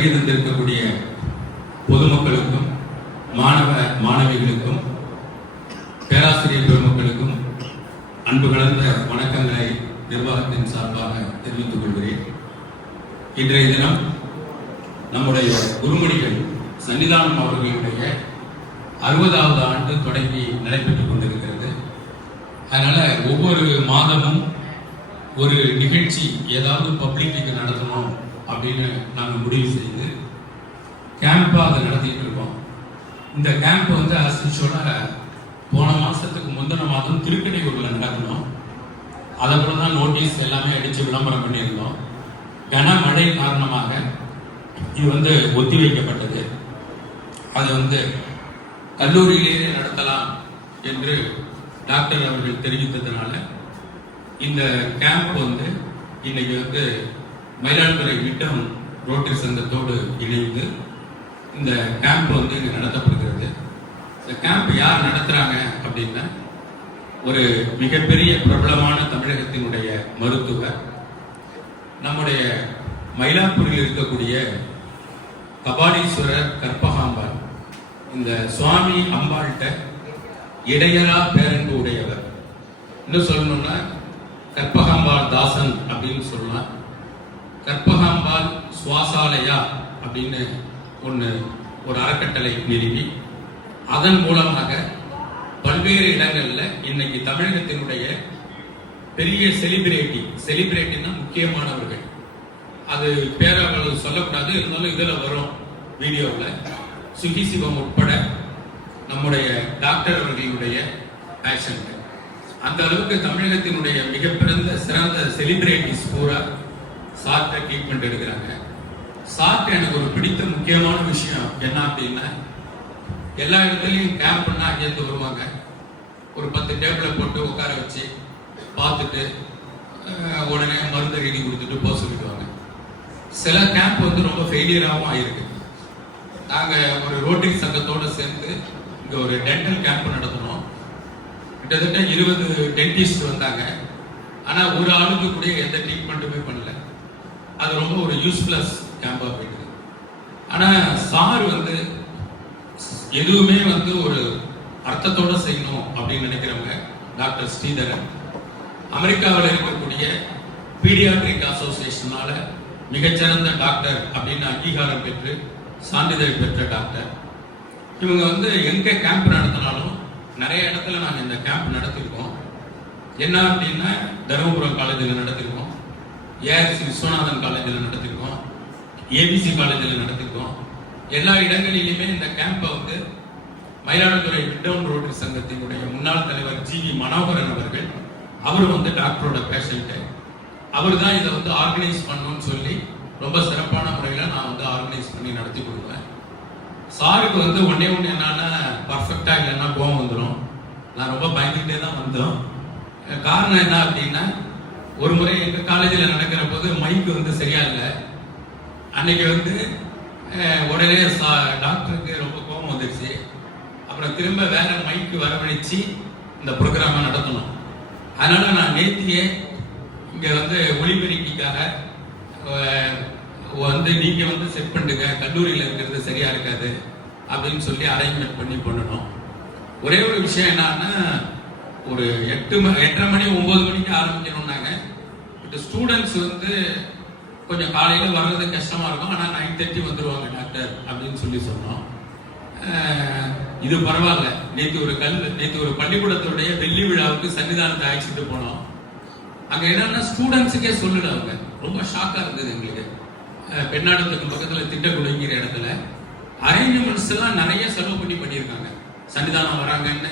வருகை தந்திருக்கக்கூடிய பொதுமக்களுக்கும் மாணவ மாணவிகளுக்கும் பேராசிரியர் பெருமக்களுக்கும் அன்பு கலந்த வணக்கங்களை நிர்வாகத்தின் சார்பாக தெரிவித்துக் கொள்கிறேன். இன்றைய தினம் நம்முடைய குருமணிகள் சன்னிதானம் அவர்களுடைய 60வது ஆண்டு தொடங்கி நடைபெற்றுக் கொண்டிருக்கிறது. அதனால ஒவ்வொரு மாதமும் ஒரு நிகழ்ச்சி ஏதாவது பப்ளிக்கு நடத்தணும் அப்படின்னு நாங்கள் முடிவு செய்து கேம்பாக அதை நடத்திட்டு இருக்கோம். இந்த கேம்ப் வந்து அசிஷோட போன மாதத்துக்கு முந்தின மாதம் திருக்கடையூரில் நடக்கணும். அதை போல தான் நோட்டீஸ் எல்லாமே அடித்து விளம்பரம் பண்ணியிருந்தோம். கனமழை காரணமாக இது வந்து ஒத்தி வைக்கப்பட்டது. அதை வந்து கல்லூரியிலேயே நடத்தலாம் என்று டாக்டர் அவர்கள் தெரிவித்ததுனால இந்த கேம்ப் வந்து இன்னைக்கு வந்து மயிலாடுதுறை விட்டம் ரோட்டரி சங்கத்தோடு இணைந்து இந்த கேம்ப் வந்து இங்கே நடத்தப்படுகிறது. இந்த கேம்ப் யார் நடத்துறாங்க அப்படின்னா ஒரு மிகப்பெரிய பிரபலமான தமிழகத்தினுடைய மருத்துவர், நம்முடைய மயிலாப்பூரில் இருக்கக்கூடிய கபாலீஸ்வரர் கற்பகாம்பாள், இந்த சுவாமி அம்பாள்கிட்ட இடையரா பேரன்பு உடையவர். இன்னும் சொல்லணும்னா கற்பகாம்பாள் தாசன் அப்படின்னு சொல்லலாம். கற்பகாம்பாள் சுவாசாலயா அப்படின்னு ஒரு அறக்கட்டளை நிறுவி அதன் மூலமாக பல்வேறு இடங்கள்ல இன்னைக்கு தமிழகத்தினுடைய பெரிய செலிபிரிட்டின்னா முக்கியமானவர்கள், அது பேரளவு சொல்லக்கூடாது, இருந்தாலும் இதுல வரும் வீடியோவில் சுகி சிவம் உட்பட நம்முடைய டாக்டர் அவர்களுடைய பேஷண்ட், அந்த அளவுக்கு தமிழகத்தினுடைய மிகப்பிறந்த சிறந்த செலிபிரிட்டிஸ் பூரா சார்ட்ட ட்ரீட்மெண்ட் எடுக்கிறாங்க. சார்ட்ட எனக்கு ஒரு பிடித்த முக்கியமான விஷயம் என்ன அப்படின்னா, எல்லா இடத்துலையும் கேம்ப்னா அங்கேருந்து வருவாங்க, ஒரு 10 டேபிளை போட்டு உட்கார வச்சு பார்த்துட்டு உடனே மருந்து எழுதி கொடுத்துட்டு போக சொல்லிடுவாங்க. சில கேம்ப் வந்து ரொம்ப ஃபெயிலியராகவும் ஆயிருக்கு. நாங்கள் ஒரு ரோட்டரி சங்கத்தோடு சேர்ந்து இங்கே ஒரு டென்டல் கேம்ப் நடத்தினோம். கிட்டத்தட்ட 20 டென்டிஸ்ட் வந்தாங்க. ஆனால் ஒரு ஆளுக்கு கூட எந்த ட்ரீட்மெண்ட்டுமே பண்ணல. அது ரொம்ப ஒரு யூஸ்பிளஸ் கேம்பாக போயிட்டு. ஆனால் சார் வந்து எதுவுமே வந்து ஒரு அர்த்தத்தோடு செய்யணும் அப்படின்னு நினைக்கிறவங்க டாக்டர் ஸ்ரீதரன், அமெரிக்காவில் இருக்கக்கூடிய பீடியாட்ரிக் அசோசியேஷனால மிகச்சிறந்த டாக்டர் அப்படின்னு அங்கீகாரம் பெற்று சான்றிதழ் பெற்ற டாக்டர். இவங்க வந்து எங்க கேம்ப் நடத்தினாலும் நிறைய இடத்துல நாங்கள் இந்த கேம்ப் நடத்திருக்கோம். என்ன அப்படின்னா தருமபுரம் காலேஜில் நடத்திருக்கோம், ஏஆர்சி விஸ்வநாதன் காலேஜில் நடத்திருக்கோம், ஏபிசி காலேஜில் நடத்திருக்கோம். எல்லா இடங்களிலுமே இந்த கேம்பை வந்து மயிலாடுதுறை விட்டவுன் ரோட்டரி சங்கத்தினுடைய முன்னாள் தலைவர் ஜிவி மனோகரன் அவர்கள், அவர் வந்து டாக்டரோட பேஷண்ட்டு, அவர் தான் இதை வந்து ஆர்கனைஸ் பண்ணணும்னு சொல்லி ரொம்ப சிறப்பான முறையில் நான் வந்து ஆர்கனைஸ் பண்ணி நடத்தி கொடுப்பேன். சாருக்கு வந்து ஒன்னே என்னன்னா பர்ஃபெக்டா இல்லைன்னா கோவம் வந்துடும். நான் ரொம்ப பயந்துகிட்டே தான் வந்தோம். காரணம் என்ன அப்படின்னா, ஒரு முறை எங்கள் காலேஜில் நடக்கிற போது மைக்கு வந்து சரியா இல்லை. அன்னைக்கு வந்து உடனே டாக்டருக்கு ரொம்ப கோபம் வந்துடுச்சு. அப்புறம் திரும்ப வேற மைக்கு வரவழைச்சு இந்த ப்ரோக்ராமை நடத்தணும். அதனால நான் நேத்தியே இங்க வந்து ஒளிபெருக்கிக்காக வந்து நீங்க வந்து செட் பண்ணுங்க, கல்லூரியில் இருக்கிறது சரியா இருக்காது அப்படின்னு சொல்லி அரேஞ்ச்மெண்ட் பண்ணி பண்ணணும். ஒரே ஒரு விஷயம் என்னன்னா, ஒரு 8:30 மணி 9 மணிக்கு ஆரம்பிக்கணும்னாங்க. பட் ஸ்டூடெண்ட்ஸ் வந்து கொஞ்சம் காலையில் வர்றது கஷ்டமா இருக்கும், ஆனால் 9:30 வந்துடுவாங்க டாக்டர் அப்படின்னு சொல்லி சொன்னோம். இது பரவாயில்ல. நேற்று ஒரு பள்ளிக்கூடத்துடைய வெள்ளி விழாவுக்கு சன்னிதானத்தை அழைச்சிட்டு போனோம். அங்க என்னன்னா ஸ்டூடெண்ட்ஸுக்கே சொல்லல, அவங்க ரொம்ப ஷாக்கா இருந்தது எங்களுக்கு. பெண்ணாடத்துக்கு பக்கத்துல திட்டக்குடிங்கிற இடத்துல அரேஞ்ச்மெண்ட்ஸ் எல்லாம் நிறைய செலவு பண்ணியிருக்காங்க. சன்னிதானம் வராங்கன்னு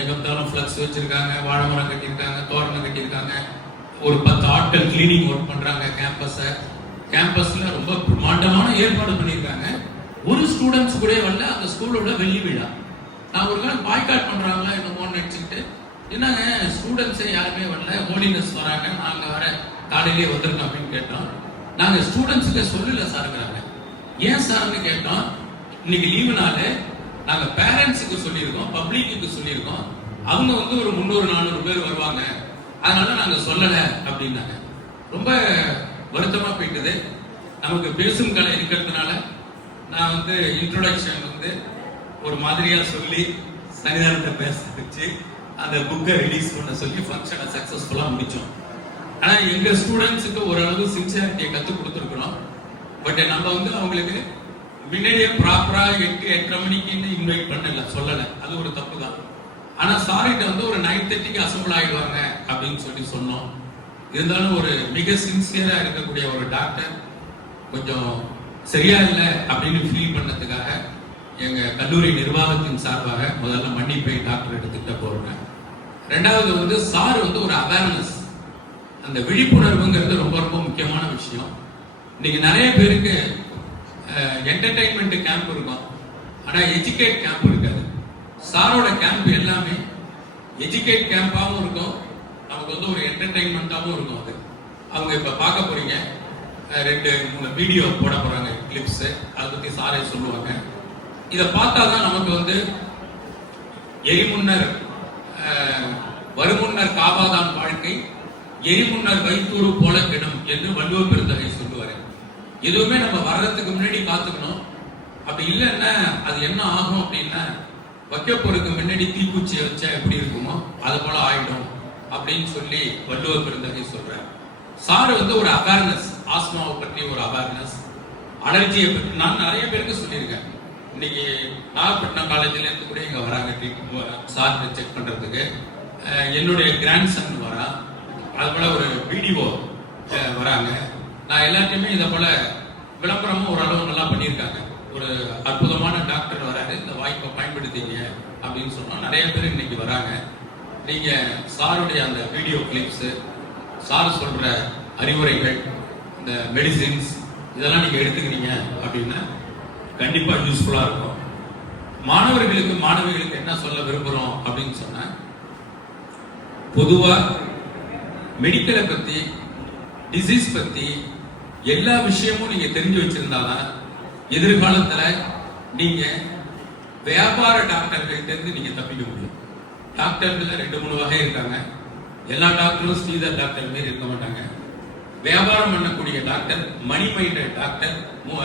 எங்கத்தாலும் ஃபிளக்ஸ் வச்சிருக்காங்க, வாழை மரம் கட்டியிருக்காங்க, தோரணம் கட்டியிருக்காங்க, ஒரு 10 ஆட்கள் கிளீனிங் ஒர்க் பண்றாங்க கேம்பஸ்ல ரொம்ப பிரமாண்டமான ஏற்பாடு பண்ணியிருக்காங்க. ஒரு ஸ்டூடெண்ட்ஸ் கூட வரல. அந்த ஸ்கூலோட வெள்ளி விழா நான் ஒரு நாள் பாய்காட் பண்றாங்களா என்னமோன்னு நினைச்சுக்கிட்டு, என்னங்க ஸ்டூடெண்ட்ஸே யாருமே வரல, ஹோலினஸ் வராங்க, நாங்க வர காலையிலேயே வந்திருக்கோம் அப்படின்னு கேட்டோம். நாங்க ஸ்டூடெண்ட்ஸுக்கு சொல்லல சாருங்கிறாங்க. ஏன் சார்னு கேட்டோம். இன்னைக்கு லீவு நாள், நாங்க பேரண்ட்ஸுக்கு சொல்லியிருக்கோம், பப்ளிக்கு சொல்லியிருக்கோம், அவங்க வந்து ஒரு 300-400 பேர் வருவாங்க, அதனால நாங்க சொல்லல அப்படின்னாங்க. ரொம்ப வருத்தமா போயிட்டது. நமக்கு பேசும் கலை இருக்கிறதுனால நான் வந்து இன்ட்ரோடக்ஷன் வந்து ஒரு மாதிரியா சொல்லி சன்னிதானத்தை பேச வச்சு அந்த புக்கை ரிலீஸ் பண்ண சொல்லி ஃபங்க்ஷனை சக்சஸ்ஃபுல்லா முடிச்சோம். ஆனா எங்க ஸ்டூடெண்ட்ஸுக்கு ஓரளவு சின்சியாரிட்டியை கற்றுக் கொடுத்துருக்கணும். பட் நம்ம வந்து அவங்களுக்கு முன்னாடியே ப்ராப்பரா 8-8:30 மணிக்கு இன்வைட் பண்ணல, சொல்லலை. அது ஒரு தப்பு தான். ஆனா சாரிட்ட வந்து ஒரு 9:30க்கு அசம்பிள் ஆயிடுவாங்க அப்படின்னு சொல்லி சொன்னோம். இருந்தாலும் ஒரு மிக சின்சியரா இருக்கக்கூடிய ஒரு டாக்டர் கொஞ்சம் சரியா இல்லை அப்படின்னு ஃபீல் பண்ணதுக்காக எங்க கல்லூரி நிர்வாகத்தின் சார்பாக முதல்ல மன்னிப்பை டாக்டர் எடுத்துக்கிட்ட போறேன். ரெண்டாவது வந்து சார் வந்து ஒரு அவேர்னஸ், அந்த விழிப்புணர்வுங்கிறது ரொம்ப ரொம்ப முக்கியமான விஷயம். இன்னைக்கு நிறைய பேருக்கு என்டர்டைன்மெண்ட் கேம்ப் இருக்கும், ஆனா எஜுகேட் கேம்ப் இருக்காது. சாரோட கேம்ப் எல்லாமே எஜுகேட் கேம்பாகவும் இருக்கும், நமக்கு வந்து ஒரு என்டர்டைன்மெண்ட்டாகவும் இருக்கும். அது அவங்க இப்ப பார்க்க போறீங்க, 2-3 வீடியோ போட போறாங்க, கிளிப்ஸ். அதை பத்தி சாரே சொல்லுவாங்க. இதை பார்த்தாதான் நமக்கு வந்து எரிமுன்னர் வருமுன்னர் காவாதான் வாழ்க்கை, எரிமுன்னர் வைத்தூறு போல கிடும் என்று வள்ளுவ பெருந்தகை சொல்லுவாரு. எதுவுமே நம்ம வர்றதுக்கு முன்னாடி காத்துக்கணும். அப்படி இல்லைன்னா அது என்ன ஆகும் அப்படின்னா, வைக்க போறதுக்கு முன்னாடி தீக்குச்சியை வச்சா எப்படி இருக்குமோ அது போல ஆயிடும் அப்படின்னு சொல்லி வள்ளுவ பெருந்தகை சொல்றாரு. சாரு வந்து ஒரு அவேர்னஸ், ஆஸ்மாவை பற்றி ஒரு அவேர்னஸ், அலர்ஜியை பற்றி நான் நிறைய பேருக்கு சொல்லியிருக்கேன். இன்னைக்கு நாகப்பட்டினம் காலேஜ்ல இருந்து கூட இங்க வராங்க சார் செக் பண்றதுக்கு. என்னுடைய கிராண்ட் சன் வரா, அது போல ஒரு வீடியோ வராங்க. நான் எல்லாத்தையுமே இதை போல விளம்பரமும் ஓரளவு நல்லா பண்ணியிருக்காங்க. ஒரு அற்புதமான டாக்டர் வராரு, இந்த வாய்ப்பை பயன்படுத்திங்க அப்படின்னு சொன்னா நிறைய பேர் இன்னைக்கு வராங்க. நீங்க சாருடைய அந்த வீடியோ கிளிப்ஸ், சார் சொல்ற அறிவுரைகள், இந்த மெடிசின்ஸ் இதெல்லாம் நீங்க எடுத்துக்கிறீங்க அப்படின்னா கண்டிப்பா யூஸ்ஃபுல்லா இருக்கும். மாணவர்களுக்கு மாணவிகளுக்கு என்ன சொல்ல விரும்புறோம் அப்படின்னு சொன்னா, பொதுவா மெடிக்கலை பத்தி, டிசீஸ் பத்தி எல்லா விஷயமும் நீங்க தெரிஞ்சு வச்சிருந்தாதான் எதிர்காலத்துல நீங்க வியாபார டாக்டர்கள்ட்ட இருந்து நீங்க தப்பிக்க முடியும். டாக்டர்கள் 2-3 வகை இருக்காங்க. எல்லா டாக்டரும் ஸ்ரீதர் டாக்டர் மாரி இருக்க மாட்டாங்க. வியாபாரம் பண்ணக்கூடிய டாக்டர், மணி மைண்டட் டாக்டர்,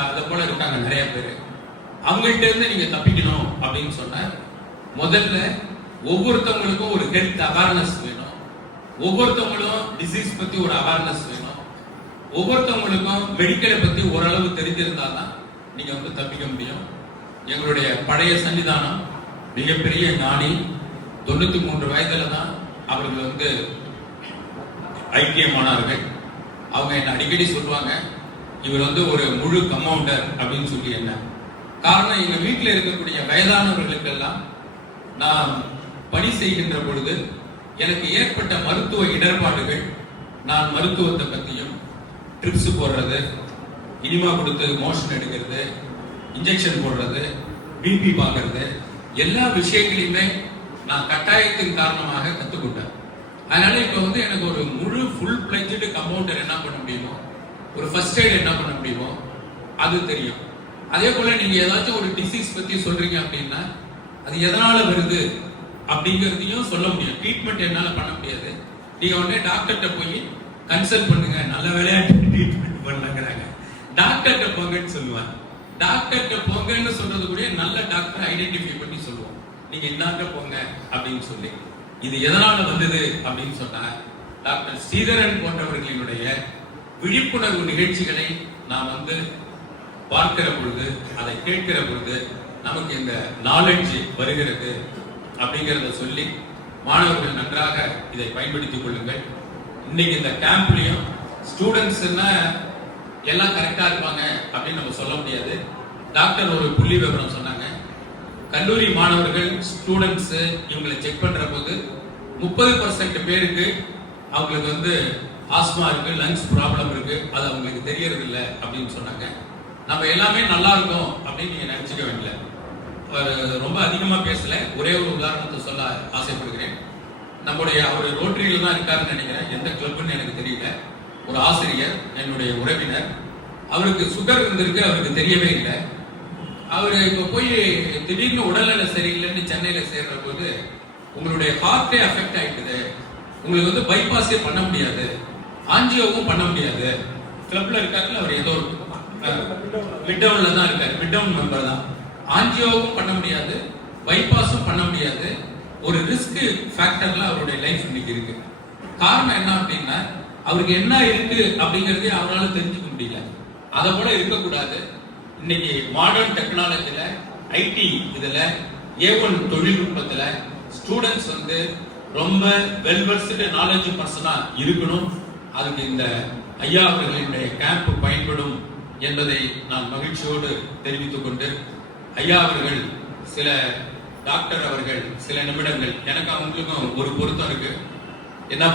அதை போல இருக்காங்க நிறைய பேர். அவங்கள்ட்ட இருந்து நீங்க தப்பிக்கணும் அப்படின்னு சொன்ன, முதல்ல ஒவ்வொருத்தவங்களுக்கும் ஒரு ஹெல்த் அவேர்னஸ் வேணும். ஒவ்வொருத்தவங்களும் டிசீஸ் பத்தி ஒரு அவேர்னஸ் வேணும். ஒவ்வொருத்தவங்களுக்கும் மெடிக்கலை பத்தி ஓரளவு தெரிஞ்சிருந்தாதான் நீங்க வந்து தப்பிக்க முடியும். எங்களுடைய பழைய சன்னிதானம் மிகப்பெரிய ஞானி, 93 வயதுல தான் அவர்கள் வந்து ஐக்கியமானார்கள். அவங்க என்ன அடிக்கடி சொல்லுவாங்க, இவர் வந்து ஒரு முழு கம்பவுண்டர் அப்படின்னு சொல்லி. என்ன காரணம், எங்க வீட்டில் இருக்கக்கூடிய வயதானவர்களுக்கெல்லாம் நான் பணி செய்கின்ற பொழுது எனக்கு ஏற்பட்ட மருத்துவ இடர்பாடுகள், நான் மருத்துவத்தை பற்றியும், ட்ரிப்ஸ் போடுறது, இனிமா கொடுத்து மோஷன் எடுக்கிறது, இன்ஜெக்ஷன் போடுறது, பிபி பார்க்கறது, எல்லா விஷயங்களையுமே நான் கட்டாயத்தின் காரணமாக கற்றுக்கொண்டேன். அதனால இப்ப வந்து எனக்கு ஒரு முழு ஃபுல் பிளட்ஜ்டு கம்பவுண்டர் என்ன பண்ண முடியுமோ, ஒரு ஃபர்ஸ்ட் எய்ட் என்ன பண்ண முடியுமோ அது தெரியும். அதே போல நீங்க ஏதாச்சும் ஒரு டிசீஸ் பத்தி சொல்றீங்க அப்படின்னா அது எதனால வருது அப்படிங்கிறதையும் சொல்ல முடியும். ட்ரீட்மெண்ட் என்னால பண்ண முடியாது, நீங்க உடனே டாக்டர்கிட்ட போய் கன்சல்ட் பண்ணுங்க, நல்ல விளையாட்டு ட்ரீட்மெண்ட் பண்ணலாங்கிறாங்க. டாக்டர்கிட்ட போங்கன்னு சொல்லுவாங்க. டாக்டர்கிட்ட போங்கன்னு சொல்றது கூட நல்ல டாக்டர் ஐடென்டிஃபை பண்ணி சொல்லுவோம், நீங்க இன்னாக்க போங்க அப்படின்னு சொல்லி. இது எதனால வந்தது அப்படின்னு சொன்னா, டாக்டர் ஸ்ரீதரன் போன்றவர்களினுடைய விழிப்புணர்வு நிகழ்ச்சிகளை நாம் வந்து பார்க்கிற பொழுது, அதை கேட்கிற பொழுது நமக்கு இந்த நாலேஜ் வருகிறது அப்படிங்கிறத சொல்லி மாணவர்கள் நன்றாக இதை பயன்படுத்திக் கொள்ளுங்கள். இன்னைக்கு இந்த கேம்ப்லயும் ஸ்டூடெண்ட்ஸ் எல்லாம் கரெக்டா இருப்பாங்க அப்படின்னு நம்ம சொல்ல முடியாது. டாக்டர் ஒரு புள்ளி விவரம் சொன்னாங்க, கல்லூரி மாணவர்கள் ஸ்டூடெண்ட்ஸ் இவங்களை செக் பண்ற போது 30% பேருக்கு அவங்களுக்கு வந்து ஆஸ்மா இருக்கு, லங்ஸ் ப்ராப்ளம் இருக்கு, அது அவங்களுக்கு தெரியறது இல்லை அப்படின்னு சொன்னாங்க. நம்ம எல்லாமே நல்லா இருக்கும் அப்படின்னு நீங்க நினைச்சுக்க வேண்டிய. ரொம்ப அதிகமா பேசல, ஒரே ஒரு உதாரணத்தை சொல்ல ஆசைப்படுகிறேன். நம்முடைய அவர் ரோட்டரியில தான் இருக்காருன்னு நினைக்கிறேன், எந்த கிளப்னு எனக்கு தெரியல. ஒரு ஆசிரியர், என்னுடைய உறவினர், அவருக்கு சுகர் இருந்திருக்கு, அவருக்கு தெரியவே இல்லை. அவரு இப்ப போய் திடீர்னு உடல்நல சரியில்லைன்னு சென்னையில சேர்ற போது, உங்களுடைய ஹார்ட்டே அஃபெக்ட் ஆயிட்டுது, உங்களுக்கு வந்து பைபாஸே பண்ண முடியாது, ஆஞ்சியோவும் பண்ண முடியாது. கிளப்ல இருக்காருல அவர், ஏதோ மிட் டவுன்ல தான் இருக்காரு, மிட் டவுன் மெம்பர் தான். ஆஞ்சியோவும் பண்ண முடியாது, பைபாஸும் பண்ண முடியாது. ஒரு ரிஸ்க் ஃபேக்டர்ல அவருடைய லைஃப் இன்னைக்கு இருக்கு. காரணம் என்ன அப்படின்னா, அவருக்கு என்ன இருக்கு அப்படிங்கறதே அவரால தெரிஞ்சுக்க முடியல. அதை போல இருக்கக்கூடாது. இன்னைக்கு மாடர்ன் டெக்னாலஜில, ஐடி இதுல, A1 தொழில்நுட்பத்துல ஸ்டூடெண்ட்ஸ் வந்து ரொம்ப வெல்வெர்ஸ்டு நாலேஜ் பர்சனா இருக்கணும். அதுக்கு இந்த ஐயா அவர்களினுடைய கேம்ப் பயன்படும் என்பதை நான் மகிழ்ச்சியோடு தெரிவித்துக் கொண்டு, ஐயா அவர்கள் சில டாக்டர் அவர்கள் சில நிமிடங்கள், எனக்கு அவங்களுக்கும் ஒரு பொருத்தம் இருக்கு. என்ன